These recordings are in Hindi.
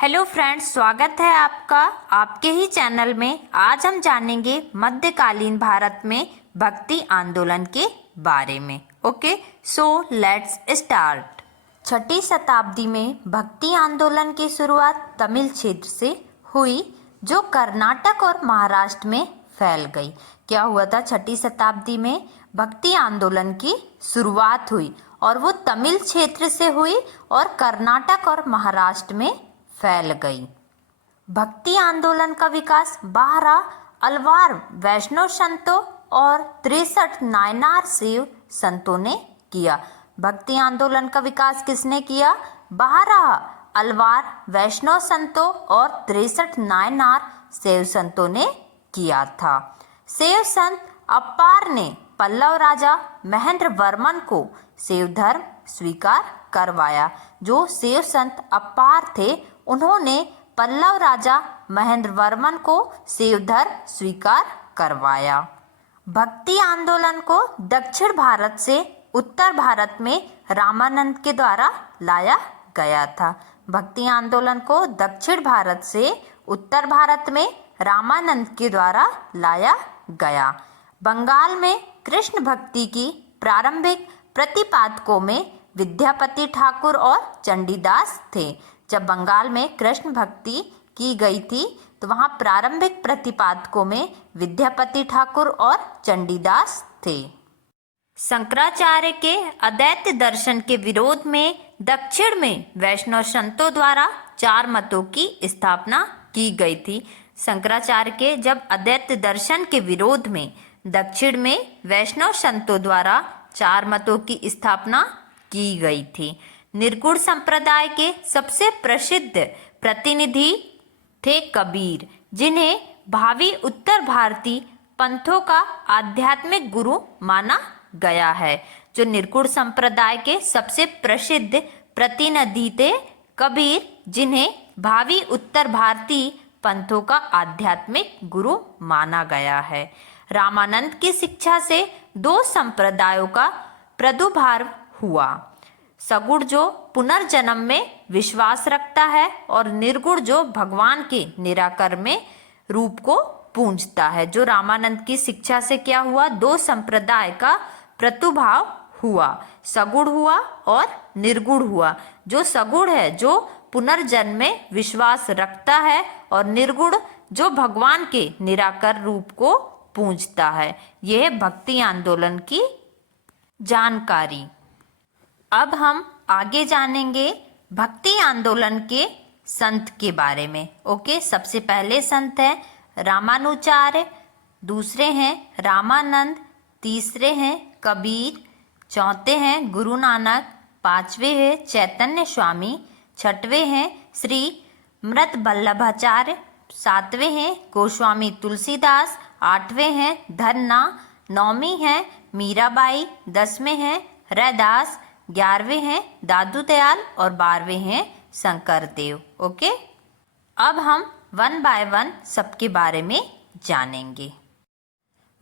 हेलो फ्रेंड्स, स्वागत है आपका आपके ही चैनल में। आज हम जानेंगे मध्यकालीन भारत में भक्ति आंदोलन के बारे में। Okay, so let's start. छठी शताब्दी में भक्ति आंदोलन की शुरुआत तमिल क्षेत्र से हुई, जो कर्नाटक और महाराष्ट्र में फैल गई। क्या हुआ था? छठी शताब्दी में भक्ति आंदोलन की शुरुआत हुई और वो तमिल क्षेत्र से हुई और कर्नाटक और महाराष्ट्र में फैल गई। भक्ति आंदोलन का विकास 12 अलवार वैष्णव संतों और 63 नायनार शैव संतों ने किया। भक्ति आंदोलन का विकास किसने किया? 12 अलवार वैष्णव संतों और 63 नायनार शैव संतों ने किया था। शैव संत अप्पार ने पल्लव राजा महेंद्र वर्मन को शैव धर्म स्वीकार करवाया। जो शैव संत अप्पार थे, उन्होंने पल्लव राजा महेंद्र वर्मन को शैव धर्म स्वीकार करवाया। भक्ति आंदोलन को दक्षिण भारत से उत्तर भारत में रामानंद के द्वारा लाया गया था। भक्ति आंदोलन को दक्षिण भारत से उत्तर भारत में रामानंद के द्वारा लाया गया। बंगाल में कृष्ण भक्ति की प्रारंभिक प्रतिपादकों में विद्यापति ठाकुर और चंडीदास थे। जब बंगाल में कृष्ण भक्ति की गई थी तो वहाँ प्रारंभिक प्रतिपादकों में विद्यापति ठाकुर और चंडीदास थे। शंकराचार्य के अद्वैत दर्शन के विरोध में दक्षिण में वैष्णव संतों द्वारा 4 मतों की स्थापना की गई थी। शंकराचार्य के जब अद्वैत दर्शन के विरोध में दक्षिण में वैष्णव संतों द्वारा 4 मतों की स्थापना की गई थी। निर्गुण संप्रदाय के सबसे प्रसिद्ध प्रतिनिधि थे कबीर, जिन्हें भावी उत्तर भारतीय पंथों का आध्यात्मिक गुरु माना गया है। जो निर्गुण संप्रदाय के सबसे प्रसिद्ध प्रतिनिधि थे कबीर, जिन्हें भावी उत्तर भारतीय पंथों का आध्यात्मिक गुरु माना गया है। रामानंद की शिक्षा से 2 संप्रदायों का प्रादुर्भाव हुआ। सगुण जो पुनर्जन्म में विश्वास रखता है और निर्गुण जो भगवान के निराकर में रूप को पूजता है। जो रामानंद की शिक्षा से क्या हुआ? 2 संप्रदाय का प्रादुर्भाव हुआ, सगुण हुआ और निर्गुण हुआ। जो सगुण है जो पुनर्जन्म में विश्वास रखता है और निर्गुण जो भगवान के निराकर रूप को पूजता है। यह भक्ति आंदोलन की जानकारी। अब हम आगे जानेंगे भक्ति आंदोलन के संत के बारे में। ओके, सबसे पहले संत हैं रामानुचार्य, दूसरे हैं रामानंद, तीसरे हैं कबीर, चौथे हैं गुरु नानक, 5वें हैं चैतन्य स्वामी, 6वें हैं श्री मृत वल्लभाचार्य, 7वें हैं गोस्वामी तुलसीदास, 8वें हैं धन्ना, 9वीं हैं मीराबाई, 10वें हैं रैदास, 11वें हैं दादू दयाल और 12वें हैं शंकर देव। ओके, अब हम 1 बाय 1 सबके बारे में जानेंगे।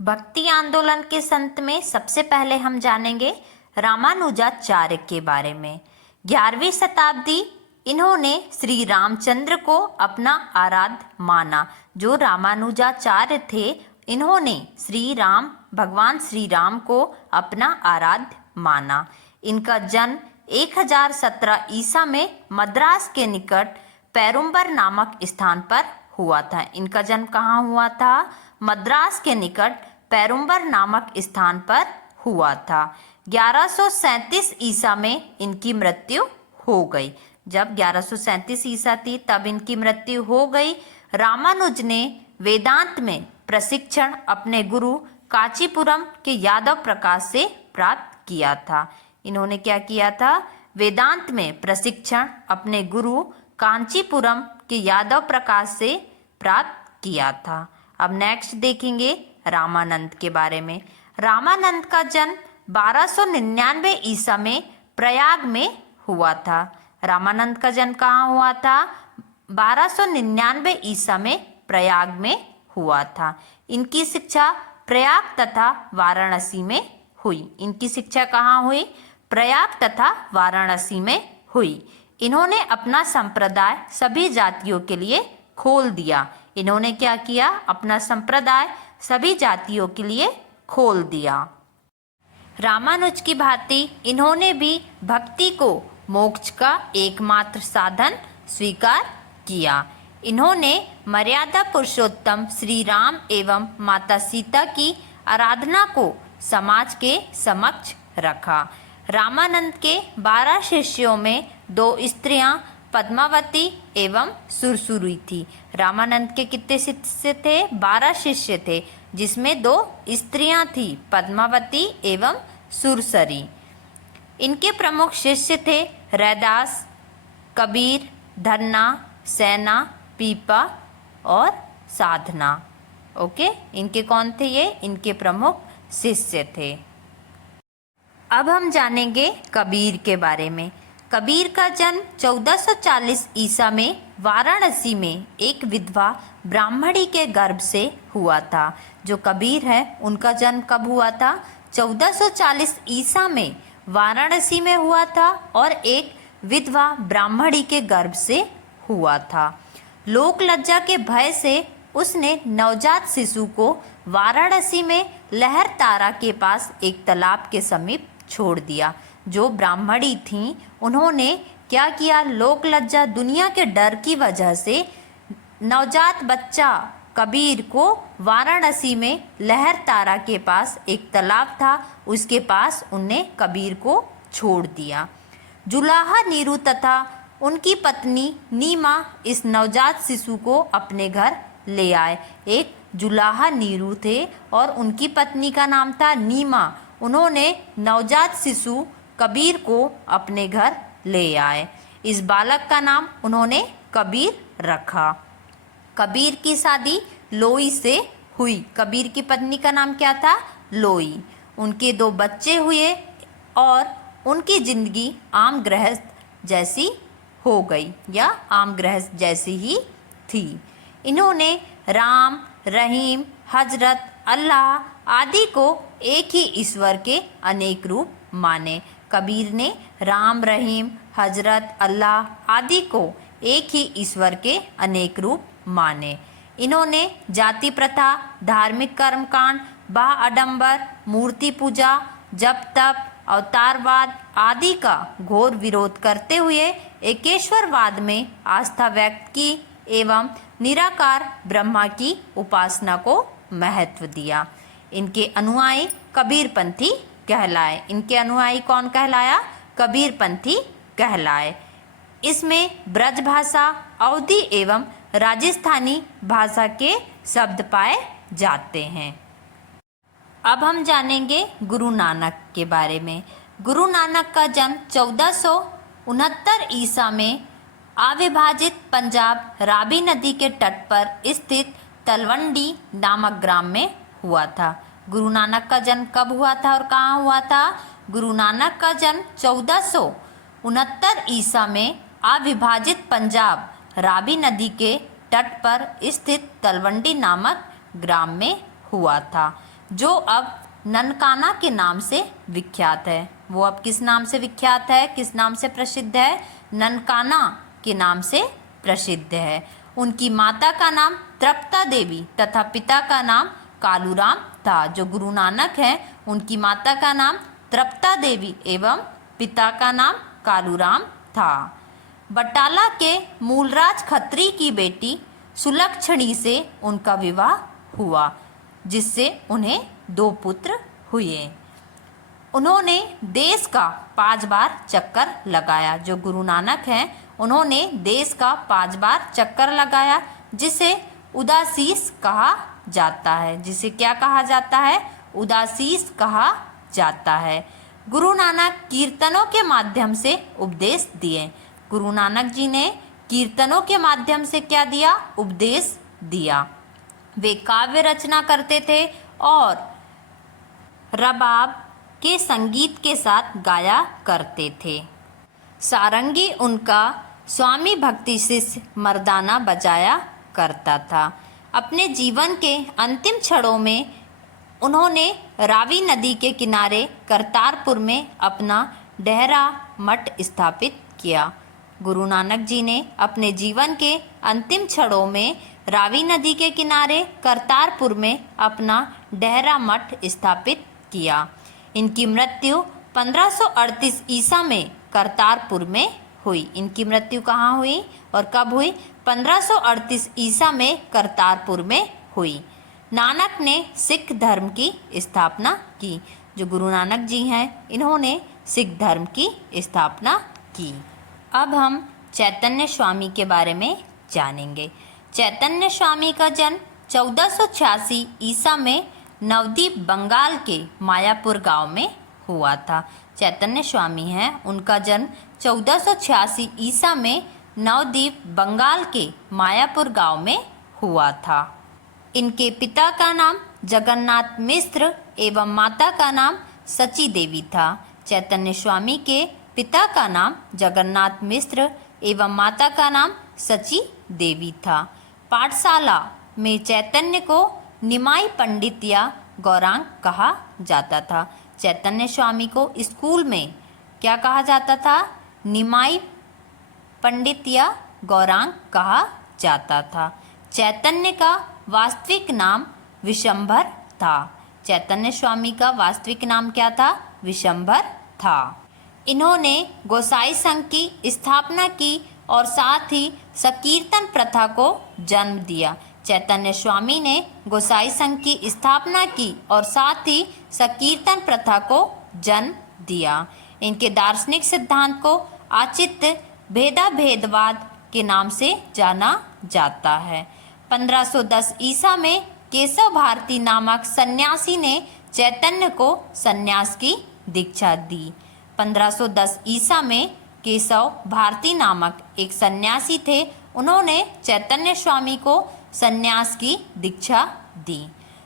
भक्ति आंदोलन के संत में सबसे पहले हम जानेंगे रामानुजाचार्य के बारे में। 11वीं शताब्दी इन्होंने श्री रामचंद्र को अपना आराध्य माना। जो रामानुजाचार्य थे, इन्होंने भगवान श्री राम को अपना आराध्य माना। इनका जन्म 1017 ईसा में मद्रास के निकट पेरुम्बर नामक स्थान पर हुआ था। इनका जन्म कहाँ हुआ था? मद्रास के निकट पेरुम्बर नामक स्थान पर हुआ था। 1137 ईसा में इनकी मृत्यु हो गई। जब 1137 ईसा थी तब इनकी मृत्यु हो गई। रामानुज ने वेदांत में प्रशिक्षण अपने गुरु कांचीपुरम के यादव प्रकाश से प्राप्त किया था। इन्होंने क्या किया था? वेदांत में प्रशिक्षण अपने गुरु कांचीपुरम के यादव प्रकाश से प्राप्त किया था। अब नेक्स्ट देखेंगे रामानंद के बारे में। रामानंद का जन्म 1299 ईसा में प्रयाग में हुआ था। रामानंद का जन्म कहाँ हुआ था? 1299 ईसा में प्रयाग में हुआ था। इनकी शिक्षा प्रयाग तथा वाराणसी में हुई। इनकी शिक्षा कहाँ हुई? प्रयाग तथा वाराणसी में हुई। इन्होंने अपना संप्रदाय सभी जातियों के लिए खोल दिया। इन्होंने क्या किया? अपना संप्रदाय सभी जातियों के लिए खोल दिया। रामानुज की भांति इन्होंने भी भक्ति को मोक्ष का एकमात्र साधन स्वीकार किया। इन्होंने मर्यादा पुरुषोत्तम श्री राम एवं माता सीता की आराधना को समाज के समक्ष रखा। रामानंद के 12 शिष्यों में 2 स्त्रियां पद्मावती एवं सुरसुरी थी। रामानंद के कितने शिष्य थे? 12 शिष्य थे, जिसमें 2 स्त्रियां थी, पद्मावती एवं सुरसरी। इनके प्रमुख शिष्य थे रैदास, कबीर, धन्ना, सैना, पीपा और साधना। ओके, इनके कौन थे ये? इनके प्रमुख शिष्य थे। अब हम जानेंगे कबीर के बारे में। कबीर का जन्म 1440 ईसा में वाराणसी में एक विधवा ब्राह्मणी के गर्भ से हुआ था। जो कबीर है उनका जन्म कब हुआ था? 1440 ईसा में वाराणसी में हुआ था और एक विधवा ब्राह्मणी के गर्भ से हुआ था। लोक लज्जा के भय से उसने नवजात शिशु को वाराणसी में लहर तारा के पास एक तालाब के समीप छोड़ दिया। जो ब्राह्मणी थीं उन्होंने क्या किया? लोक लज्जा, दुनिया के डर की वजह से नवजात बच्चा कबीर को वाराणसी में लहर तारा के पास एक तालाब था, उसके पास उनने कबीर को छोड़ दिया। जुलाहा नीरू तथा उनकी पत्नी नीमा इस नवजात शिशु को अपने घर ले आए। एक जुलाहा नीरू थे और उनकी पत्नी का नाम था नीमा। उन्होंने नवजात शिशु कबीर को अपने घर ले आए। इस बालक का नाम उन्होंने कबीर रखा। कबीर की शादी लोई से हुई। कबीर की पत्नी का नाम क्या था? लोई। उनके 2 बच्चे हुए और उनकी जिंदगी आम गृहस्थ जैसी हो गई या आम गृहस्थ जैसी ही थी। इन्होंने राम, रहीम, हजरत, अल्लाह आदि को एक ही ईश्वर के अनेक रूप माने। कबीर ने राम, रहीम, हजरत, अल्लाह आदि को एक ही ईश्वर के अनेक रूप माने। इन्होंने जाति प्रथा, धार्मिक कर्मकांड, बाह आडंबर, मूर्ति पूजा, जप तप, अवतारवाद आदि का घोर विरोध करते हुए एकेश्वरवाद में आस्था व्यक्त की एवं निराकार ब्रह्मा की उपासना को महत्व दिया। इनके अनुयायी कबीरपंथी कहलाए। इनके अनुयायी कौन कहलाया? कबीरपंथी कहलाए। इसमें ब्रज भाषा, अवधी एवं राजस्थानी भाषा के शब्द पाए जाते हैं। अब हम जानेंगे गुरु नानक के बारे में। गुरु नानक का जन्म 1469 ईसा में अविभाजित पंजाब रावी नदी के तट पर स्थित तलवंडी नामक ग्राम में हुआ था। गुरु नानक का जन्म कब हुआ था और कहाँ हुआ था? गुरु नानक का जन्म 1469 ईसा में अविभाजित पंजाब रावी नदी के तट पर स्थित तलवंडी नामक ग्राम में हुआ था, जो अब ननकाना के नाम से विख्यात है। वो अब किस नाम से विख्यात है? किस नाम से प्रसिद्ध है? ननकाना के नाम से प्रसिद्ध है। उनकी माता का नाम तृप्ता देवी तथा पिता का नाम कालूराम था। जो गुरु नानक हैं उनकी माता का नाम तृप्ता देवी एवं पिता का नाम कालूराम था। बटाला के मूलराज खत्री की बेटी सुलक्षणी से उनका विवाह हुआ, जिससे उन्हें 2 पुत्र हुए। उन्होंने देश का 5 बार चक्कर लगाया। जो गुरु नानक हैं उन्होंने देश का 5 बार चक्कर लगाया, जिसे उदासीस कहा जाता है। जिसे क्या कहा जाता है? उदासीस कहा जाता है। गुरु नानक कीर्तनों के माध्यम से उपदेश दिए। गुरु नानक जी ने कीर्तनों के माध्यम से क्या दिया? उपदेश दिया। वे काव्य रचना करते थे और रबाब के संगीत के साथ गाया करते थे। सारंगी उनका स्वामी भक्ति शिष्य मर्दाना बजाया करता था। अपने जीवन के अंतिम क्षणों में उन्होंने रावी नदी के किनारे करतारपुर में अपना डेहरा मठ स्थापित किया। गुरु नानक जी ने अपने जीवन के अंतिम क्षणों में रावी नदी के किनारे करतारपुर में अपना डेरा मठ स्थापित किया। इनकी मृत्यु 1538 ईसा में करतारपुर में हुई। इनकी मृत्यु कहाँ हुई और कब हुई? 1538 ईसा में करतारपुर में हुई। नानक ने सिख धर्म की स्थापना की। जो गुरु नानक जी हैं इन्होंने सिख धर्म की स्थापना की। अब हम चैतन्य स्वामी के बारे में जानेंगे। चैतन्य स्वामी का जन्म 1486 ईसा में नवद्वीप बंगाल के मायापुर गांव में हुआ था। चैतन्य स्वामी हैं उनका जन्म 1486 ईसा में नवद्वीप बंगाल के मायापुर गांव में हुआ था। इनके पिता का नाम जगन्नाथ मिश्र एवं माता का नाम सची देवी था। चैतन्य स्वामी के पिता का नाम जगन्नाथ मिश्र एवं माता का नाम सची देवी था। पाठशाला में चैतन्य को निमाई पंडित या गौरांग कहा जाता था। चैतन्य स्वामी को स्कूल में क्या कहा जाता था? निमाई पंडित या गौरांग कहा जाता था। चैतन्य का वास्तविक नाम विशंभर था। चैतन्य स्वामी का वास्तविक नाम क्या था? विशंभर था। इन्होंने गोसाई संघ की स्थापना की और साथ ही संकीर्तन प्रथा को जन्म दिया। चैतन्य स्वामी ने गोसाई संघ की स्थापना की और साथ ही संकीर्तन प्रथा को जन्म दिया। इनके दार्शनिक सिद्धांत को आचित्य भेदाभेदवाद के नाम से जाना जाता है। 1510 ईसा में केशव भारती नामक सन्यासी ने चैतन्य को सन्यास की दीक्षा दी। 1510 ईसा में केशव भारती नामक एक सन्यासी थे। उन्होंने चैतन्य स्वामी को सन्यास की दीक्षा दी।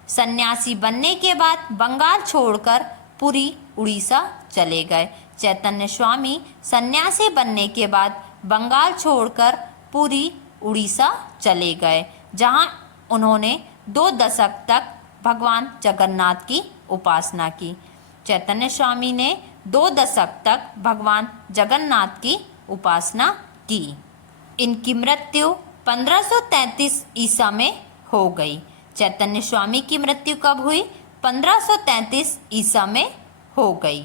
सन्यासी बनने के बाद बंगाल छोड़कर पुरी उड़ीसा चले गए। चैतन्य स्वामी सन्यासी बनने के बाद बंगाल छोड़कर पुरी उड़ीसा चले गए, जहां उन्होंने 2 दशक तक भगवान जगन्नाथ की उपासना की। चैतन्य स्वामी ने 2 दशक तक भगवान जगन्नाथ की उपासना की। इनकी मृत्यु 1533 ईसा में हो गई। चैतन्य स्वामी की मृत्यु कब हुई? 1533 ईसा में हो गई।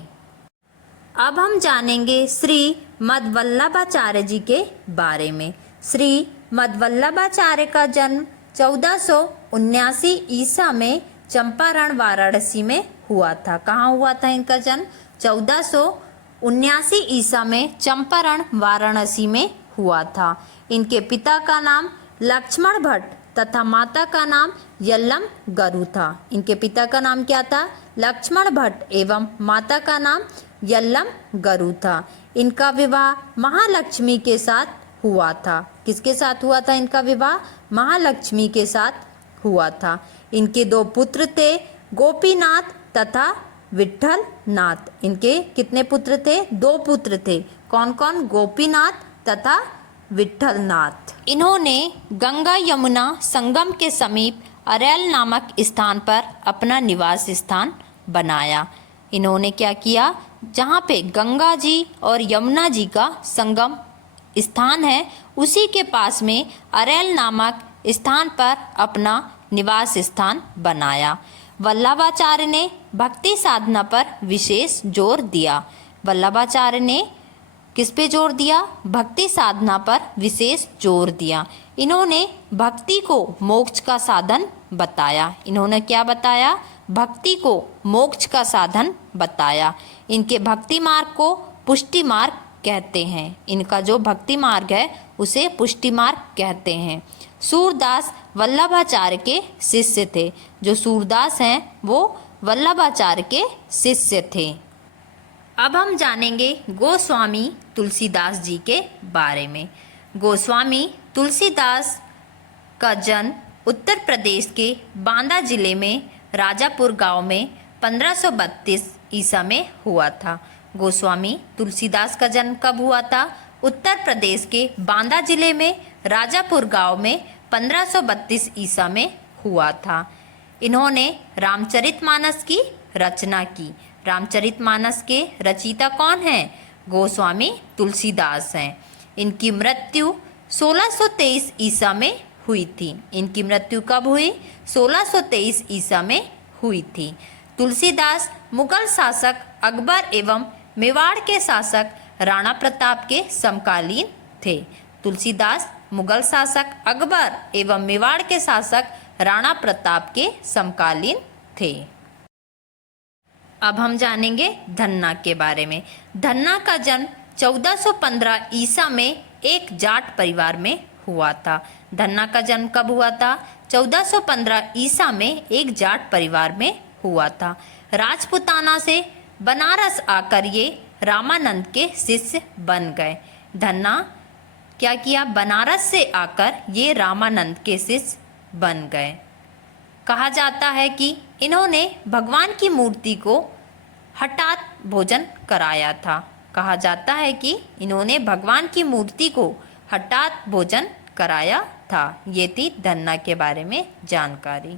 अब हम जानेंगे श्री मध्वल्लभाचार्य जी के बारे में। श्री मध्वल्लभाचार्य का जन्म 1479 ईसा में चंपारण वाराणसी में हुआ था। कहाँ हुआ था इनका जन्म? 1479 ईसा में चंपारण वाराणसी में हुआ था। इनके पिता का नाम लक्ष्मण भट्ट तथा माता का नाम यल्लम गरु था। इनके पिता का नाम क्या था? लक्ष्मण भट्ट एवं माता का नाम यल्लम गरु था। इनका विवाह महालक्ष्मी के साथ हुआ था। किसके साथ हुआ था इनका विवाह? महालक्ष्मी के साथ हुआ था। इनके 2 पुत्र थे, गोपीनाथ तथा विठल नाथ। इनके कितने पुत्र थे? 2 पुत्र थे। कौन कौन? गोपीनाथ तथा विठल नाथ। इन्होंने गंगा यमुना संगम के समीप अरेल नामक स्थान पर अपना निवास स्थान बनाया। इन्होंने क्या किया? जहाँ पे गंगा जी और यमुना जी का संगम स्थान है, उसी के पास में अरेल नामक स्थान पर अपना निवास स्थान बनाया। वल्लभाचार्य ने भक्ति साधना पर विशेष जोर दिया। वल्लभाचार्य ने किस पे जोर दिया? भक्ति साधना पर विशेष जोर दिया। इन्होंने भक्ति को मोक्ष का साधन बताया। इन्होंने क्या बताया? भक्ति को मोक्ष का साधन बताया। इनके भक्ति मार्ग को पुष्टि मार्ग कहते हैं। इनका जो भक्ति मार्ग है उसे पुष्टि मार्ग कहते हैं। सूरदास वल्लभाचार्य के शिष्य थे। जो सूरदास हैं वो वल्लभाचार्य के शिष्य थे। अब हम जानेंगे गोस्वामी तुलसीदास जी के बारे में। गोस्वामी तुलसीदास का जन्म उत्तर प्रदेश के बांदा जिले में राजापुर गांव में 1532 ईसा में हुआ था। गोस्वामी तुलसीदास का जन्म कब हुआ था? उत्तर प्रदेश के बांदा जिले में राजापुर गांव में 1532 ईसा में हुआ था। इन्होंने रामचरितमानस की रचना की। रामचरितमानस के रचयिता कौन हैं? गोस्वामी तुलसीदास हैं। इनकी मृत्यु 1623 ईसा में हुई थी। इनकी मृत्यु कब हुई? 1623 ईसा में हुई थी। तुलसीदास मुगल शासक अकबर एवं मेवाड़ के शासक राणा प्रताप के समकालीन थे। तुलसीदास मुगल शासक अकबर एवं मेवाड़ के शासक राणा प्रताप के समकालीन थे। अब हम जानेंगे धन्ना के बारे में। धन्ना का जन्म 1415 ईसा में एक जाट परिवार में हुआ था। धन्ना का जन्म कब हुआ था? 1415 ईसा में एक जाट परिवार में हुआ था। राजपुताना से बनारस आकर ये रामानंद के शिष्य बन गए। धन्ना क्या किया? बनारस से आकर ये रामानंद के शिष्य बन गए। कहा जाता है कि इन्होंने भगवान की मूर्ति को हठात भोजन कराया था। कहा जाता है कि इन्होंने भगवान की मूर्ति को हठात भोजन कराया था। ये थी धन्ना के बारे में जानकारी।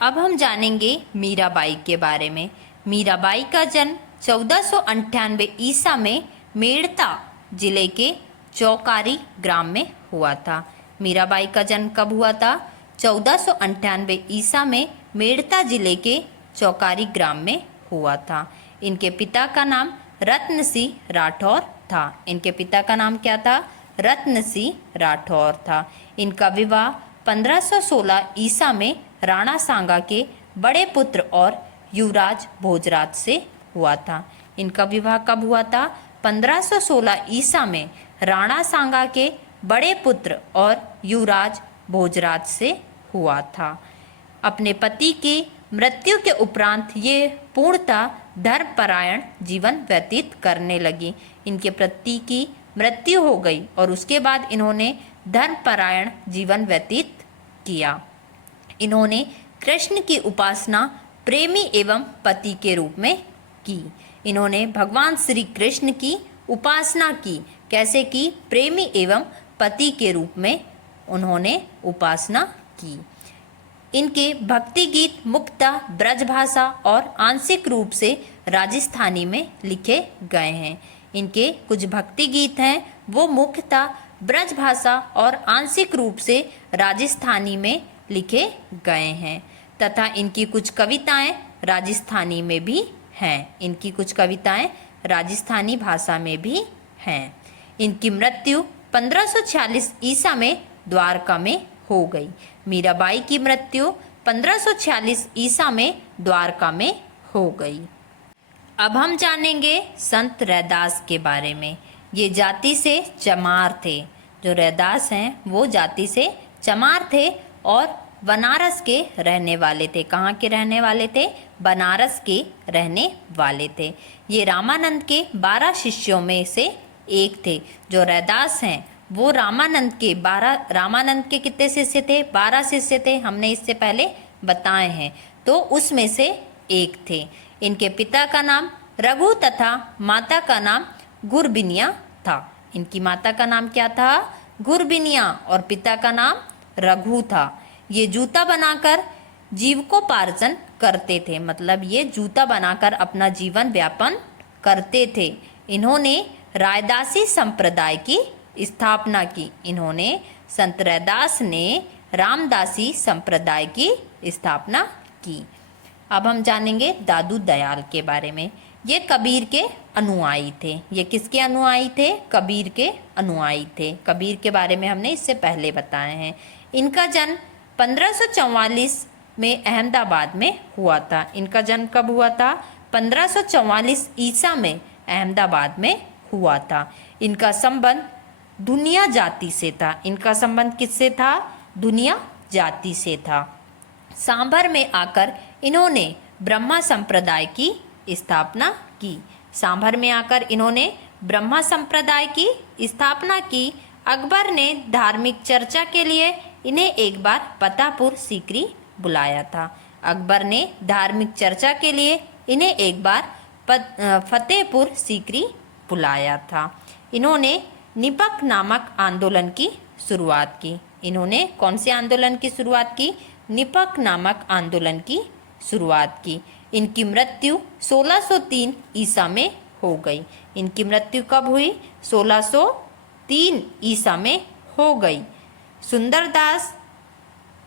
अब हम जानेंगे मीराबाई के बारे में। मीराबाई का जन्म 1498 ईसा में मेड़ता जिले के चौकारी ग्राम में हुआ था। मीराबाई का जन्म कब हुआ था? 1498 ईसा में मेड़ता जिले के चौकारी ग्राम में हुआ था। इनके पिता का नाम रत्न सिंह राठौर था। इनके पिता का नाम क्या था? रत्न सिंह राठौर था। इनका विवाह 1516 ईसा में राणा सांगा के बड़े पुत्र और युवराज भोजराज से हुआ था। इनका विवाह कब हुआ था? 1516 ईसा में राणा सांगा के बड़े पुत्र और युवराज भोजराज से हुआ था। अपने पति की मृत्यु के उपरांत ये पूर्णतः धर्मपरायण जीवन व्यतीत करने लगी। इनके पति की मृत्यु हो गई और उसके बाद इन्होंने धर्मपरायण जीवन व्यतीत किया। इन्होंने कृष्ण की उपासना प्रेमी एवं पति के रूप में की। इन्होंने भगवान श्री कृष्ण की उपासना की। कैसे की? प्रेमी एवं पति के रूप में उन्होंने उपासना की। इनके भक्ति गीत मुख्यतः ब्रजभाषा और आंशिक रूप से राजस्थानी में लिखे गए हैं। इनके कुछ भक्ति गीत हैं वो मुख्यतः ब्रजभाषा और आंशिक रूप से राजस्थानी में लिखे गए हैं तथा इनकी कुछ कविताएं राजस्थानी में भी हैं। इनकी कुछ कविताएं राजस्थानी भाषा में भी हैं। इनकी मृत्यु 1546 ईसा में द्वारका में हो गई। मीराबाई की मृत्यु 1546 ईसा में द्वारका में हो गई। अब हम जानेंगे संत रैदास के बारे में। ये जाति से चमार थे। जो रैदास हैं वो जाति से चमार थे और बनारस के रहने वाले थे। कहाँ के रहने वाले थे? बनारस के रहने वाले थे। ये रामानंद के 12 शिष्यों में से एक थे। जो रैदास हैं वो रामानंद के कितने शिष्य थे? 12 शिष्य थे। हमने इससे पहले बताए हैं। तो उसमें से एक थे। इनके पिता का नाम रघु तथा माता का नाम गुरबिनिया था। इनकी माता का नाम क्या था? गुरबिनिया और पिता का नाम रघु था। ये जूता बनाकर जीविकोपार्जन करते थे। मतलब ये जूता बनाकर अपना जीवन व्यापन करते थे। इन्होंने रायदासी संप्रदाय की स्थापना की। इन्होंने संत रैदास ने रामदासी संप्रदाय की स्थापना की। अब हम जानेंगे दादू दयाल के बारे में। ये कबीर के अनुयायी थे। ये किसके अनुयायी थे? कबीर के अनुयायी थे। कबीर के बारे में हमने इससे पहले बताए हैं। इनका जन्म 1544 में अहमदाबाद में हुआ था। इनका जन्म कब हुआ था? 1544 ईसा में अहमदाबाद में हुआ था। इनका संबंध दुनिया जाति से था। इनका संबंध किससे था? दुनिया जाति से था। सांभर में आकर इन्होंने ब्रह्मा संप्रदाय की स्थापना की। सांभर में आकर इन्होंने ब्रह्मा संप्रदाय की स्थापना की। अकबर ने धार्मिक चर्चा के लिए इन्हें एक बार फतेहपुर सीकरी बुलाया था। अकबर ने धार्मिक चर्चा के लिए इन्हें एक बार फतेहपुर सीकरी बुलाया था। इन्होंने निपक नामक आंदोलन की शुरुआत की। इन्होंने कौन से आंदोलन की शुरुआत की? निपक नामक आंदोलन की शुरुआत की। इनकी मृत्यु 1603 ईसा में हो गई। इनकी मृत्यु कब हुई? 3 ईसा में हो गई। सुंदरदास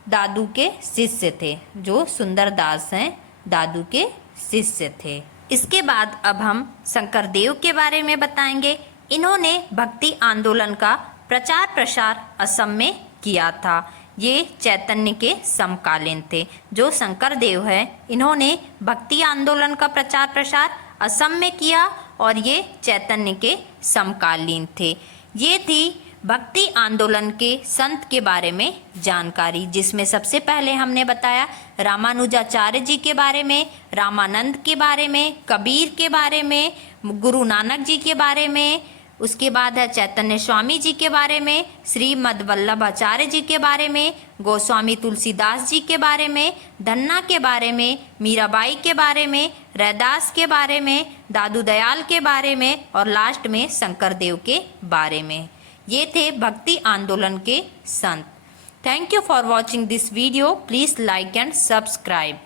दादू के शिष्य थे, जो सुंदरदास हैं दादू के शिष्य थे। इसके बाद अब हम शंकरदेव के बारे में बताएंगे। इन्होंने भक्ति आंदोलन का प्रचार प्रसार असम में किया था। ये चैतन्य के समकालीन थे। जो शंकरदेव है, इन्होंने भक्ति आंदोलन का प्रचार प्रसार असम में किया और ये चैतन्य के समकालीन थे। ये थी भक्ति आंदोलन के संत के बारे में जानकारी, जिसमें सबसे पहले हमने बताया रामानुजाचार्य जी के बारे में, रामानंद के बारे में, कबीर के बारे में, गुरु नानक जी के बारे में। उसके बाद है चैतन्य स्वामी जी के बारे में, श्रीमद वल्लभाचार्य जी के बारे में, गोस्वामी तुलसीदास जी के बारे में, धन्ना के बारे में, मीराबाई के बारे में, रैदास के बारे में, दादू दयाल के बारे में और लास्ट में शंकरदेव के बारे में। ये थे भक्ति आंदोलन के संत। Thank you for watching this video. Please like and subscribe.